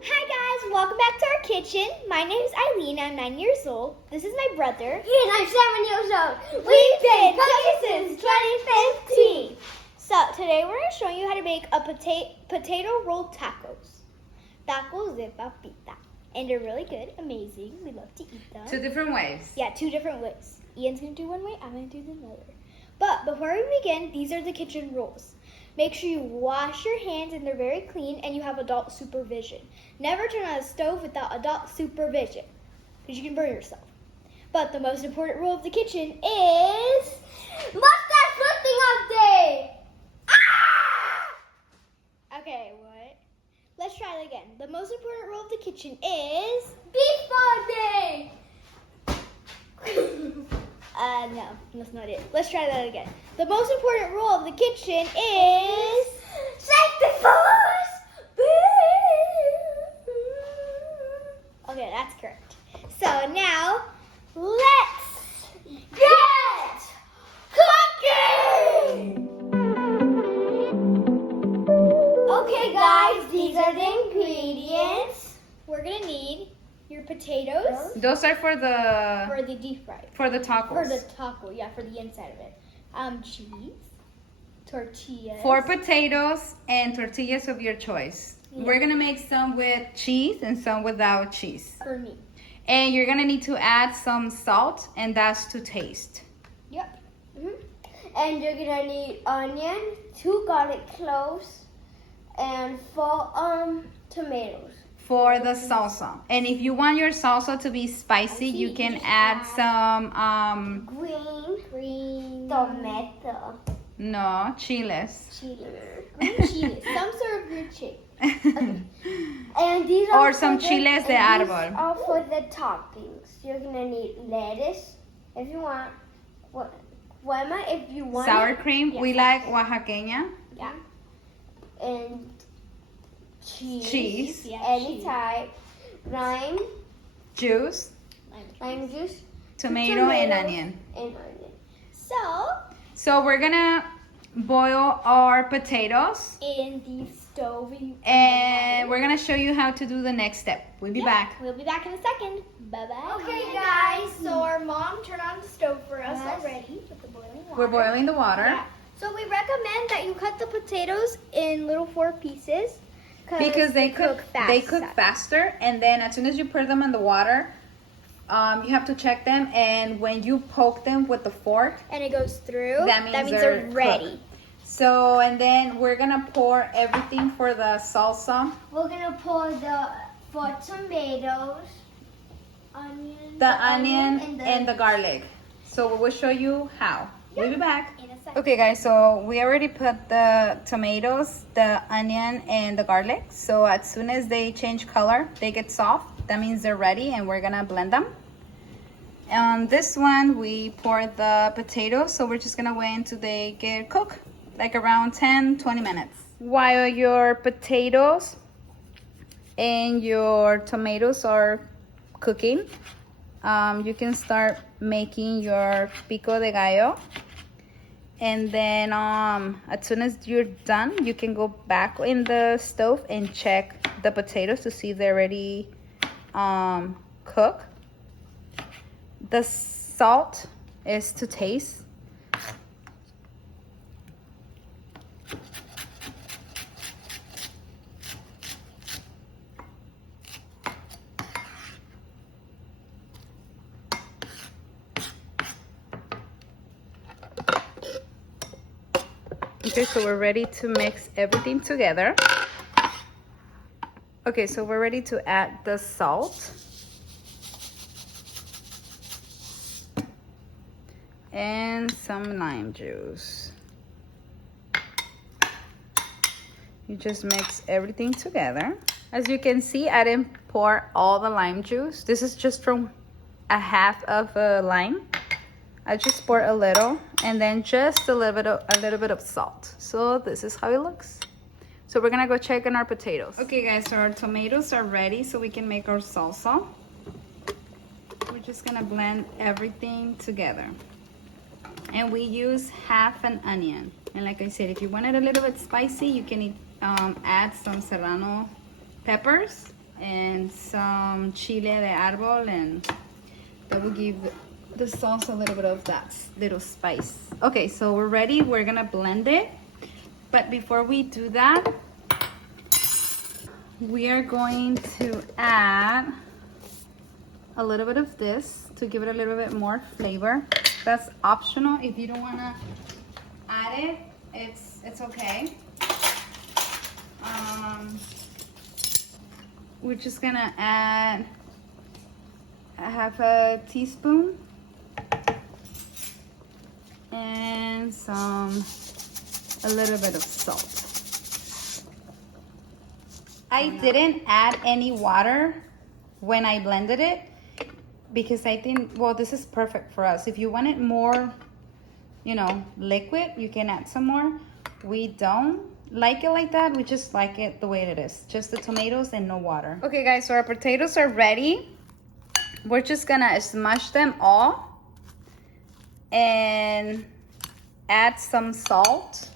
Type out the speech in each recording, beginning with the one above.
Hi guys, welcome back to our kitchen. My name is Aileen, I'm 9 years old. This is my brother. And I'm 7 years old. We've been cooking since 2015. So today we're going to show you how to make a potato rolled tacos. Tacos de papita. And they're really good, amazing. We love to eat them. Two different ways. Yeah, two different ways. Ian's going to do one way, I'm going to do the other. But before we begin, these are the kitchen rules. Make sure you wash your hands and they're very clean and you have adult supervision. Never turn on a stove without adult supervision because you can burn yourself. But the most important rule of the kitchen is Mustache lifting update! Ah! Okay, what? Let's try it again. The most important rule of the kitchen is Beef bonding! no, that's not it. Let's try that again. The most important rule of the kitchen is Safety first! Okay, that's correct. So now, let's get cooking! Okay guys, these are the ingredients. We're gonna need your potatoes Those are for the deep fry. for the tacos. For the taco, yeah, for the inside of it. Cheese, tortillas. 4 potatoes and tortillas of your choice. Yeah. We're gonna make some with cheese and some without cheese. For me. And you're gonna need to add some salt, and that's to taste. Yep. And you're gonna need onion, 2 garlic cloves, and 4 tomatoes. For the salsa. And if you want your salsa to be spicy, you can add some Green tomato. no, chiles. Chile. Green chile. Some sort of green chili. And these Or are some for chiles de and these árbol. are for the toppings. You're gonna need lettuce if you want. Guema if you want. Sour cream. Yeah. We like oaxaqueña. Yeah. And cheese. Cheese. Yeah, Any cheese. type. Lime Juice. juice. Tomato and onion. And onion. So we're gonna boil our potatoes. In the stove. And we're gonna show you how to do the next step. We'll be back. We'll be back in a second. Bye-bye. Okay, guys. So our mom turned on the stove for us already with the boiling water. We're boiling the water. Yeah. So we recommend that you cut the potatoes in little 4 pieces. Because they cook fast. faster, and then as soon as you put them in the water, you have to check them, and when you poke them with the fork, And it goes through. that means they're ready. cooked. So, and then we're gonna pour everything for the salsa, We're gonna pour the 4 tomatoes, the onion, and the garlic. So we will show you how. We'll be back. In a second. Okay guys, so we already put the tomatoes, the onion, and the garlic. So as soon as they change color, they get soft, that means they're ready, and we're gonna blend them. On this one, we pour the potatoes, so we're just gonna wait until they get cooked, like around 10-20 minutes. While your potatoes and your tomatoes are cooking, you can start making your pico de gallo. And then as soon as you're done, you can go back in the stove and check the potatoes to see if they're already cooked. The salt is to taste. Okay, so we're ready to mix everything together. Okay, so we're ready to add the salt. And some lime juice. You just mix everything together. As you can see, I didn't pour all the lime juice. This is just from a half of a lime. I just pour a little, and then just a little bit of salt. So this is how it looks. So we're gonna go check on our potatoes. Okay guys, so our tomatoes are ready, so we can make our salsa. We're just gonna blend everything together. And we use half an onion. And like I said, if you want it a little bit spicy, you can add some serrano peppers. and some chile de árbol, and that will give the sauce a little bit of that little spice. Okay, so we're ready. We're gonna blend it. But before we do that, we are going to add a little bit of this to give it a little bit more flavor. That's optional. If you don't wanna add it, it's okay. We're just gonna add a half a teaspoon and a little bit of salt. I didn't add any water when I blended it because I think, well, this is perfect for us. If you want it more, you know, liquid, you can add some more. We don't like it like that. We just like it the way it is. Just the tomatoes and no water. Okay, guys, so our potatoes are ready. We're just gonna smash them all and add some salt.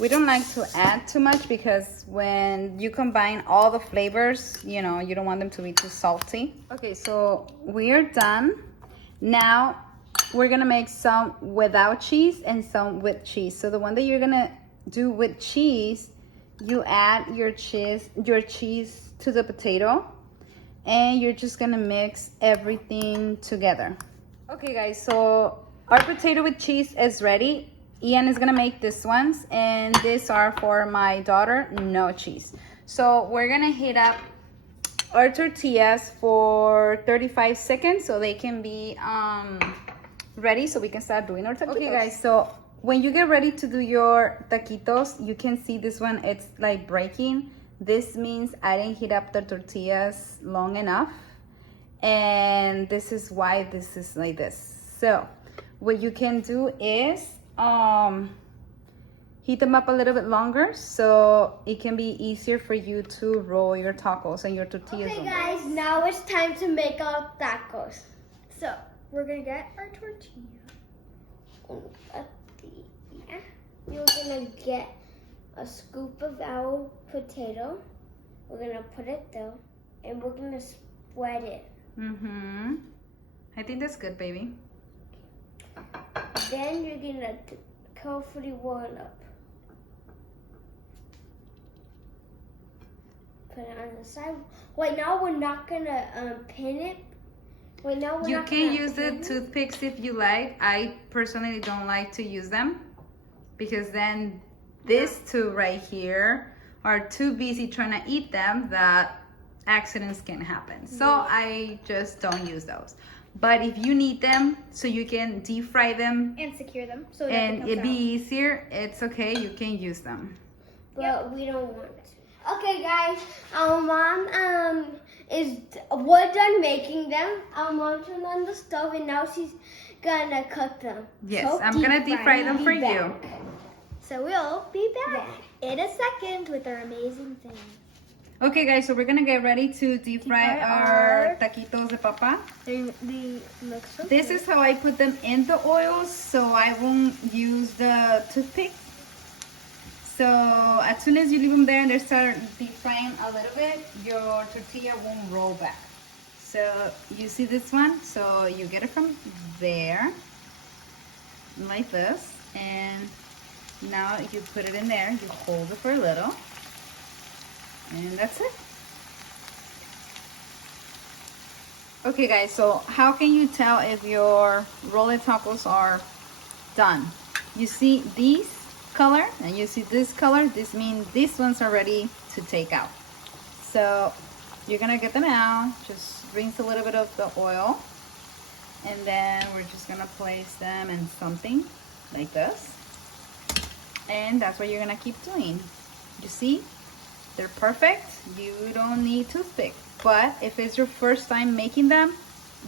We don't like to add too much because when you combine all the flavors, you know, you don't want them to be too salty. Okay, so we are done. Now we're gonna make some without cheese and some with cheese. So the one that you're gonna do with cheese, you add your cheese to the potato, and you're just gonna mix everything together. Okay, guys, so our potato with cheese is ready. Ian is gonna make these ones, and these are for my daughter, no cheese. So we're gonna heat up our tortillas for 35 seconds so they can be ready so we can start doing our taquitos. Okay, guys, so when you get ready to do your taquitos, you can see this one, it's like breaking. This means I didn't heat up the tortillas long enough, and this is why this is like this. So what you can do is heat them up a little bit longer so it can be easier for you to roll your tacos and your tortillas. Okay, guys, now it's time to make our tacos. So we're gonna get our tortilla. You're gonna get a scoop of our potato. We're gonna put it there, and we're gonna spread it. I think that's good, baby. Then you're gonna carefully roll it up. Put it on the side. Right now we're not gonna pin it. Right now we're You not can gonna use the pin it. toothpicks if you like. I personally don't like to use them because then these two right here are too busy trying to eat them that accidents can happen. So I just don't use those. But if you need them so you can deep fry them And secure them so that and it'd be easier, it's okay, you can use them. But we don't want to. Okay, guys, our mom we're done making them. Our mom turned on the stove and now she's gonna cook them. Yes, So I'm gonna deep fry them for Be you. back. So we'll be back in a second with our amazing thing. Okay, guys, so we're gonna get ready to deep fry our taquitos de papa. They look so This good. is how I put them in the oil, so I won't use the toothpick. So as soon as you leave them there and they start deep frying a little bit, your tortilla won't roll back. So you see this one? So you get it from there, like this, and now you put it in there, you hold it for a little, and that's it. Okay, guys, so how can you tell if your rolled tacos are done? You see these color and you see this color, this means these ones are ready to take out. So you're gonna get them out, just rinse a little bit of the oil, and then we're just gonna place them in something like this, and that's what you're gonna keep doing. You see, they're perfect. You don't need toothpick, but if it's your first time making them,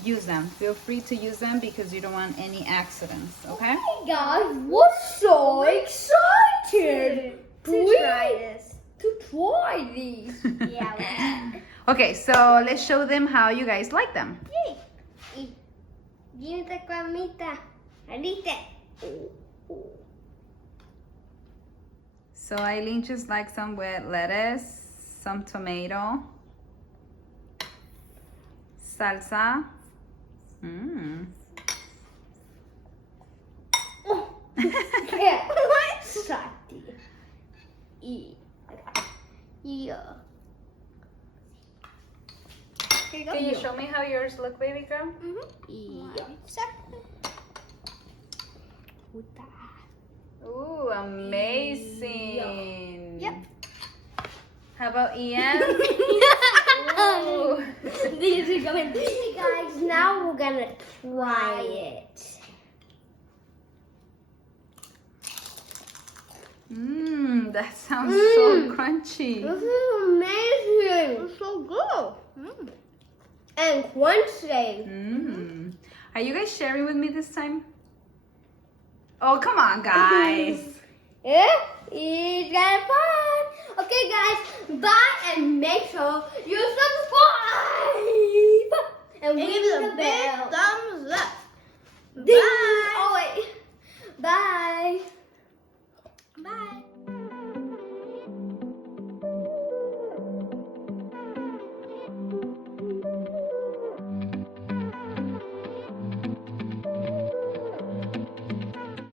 use them. Feel free to use them because you don't want any accidents, okay? Hey guys, we're so excited to try this. To try these. Yeah. Okay, so let's show them how you guys like them. Yay! Give the camita. Alite. So Aileen just likes some with lettuce, some tomato, salsa. Mmm. Yeah. Salty. Yeah. Here you go. Can you show me how yours look, baby girl? Yeah. Ooh, amazing. Yep. How about Ian? Ooh. These are going. Hey guys, now we're gonna try it. Mmm, that sounds so crunchy. This is amazing It's so good. and crunchy. Mmm. Are you guys sharing with me this time? Oh, come on, guys. Yeah, it's kind of fun. Okay, guys, bye and make sure you subscribe and And ring give it the a big bell. thumbs up. Ding. Bye. Oh wait, bye. Bye.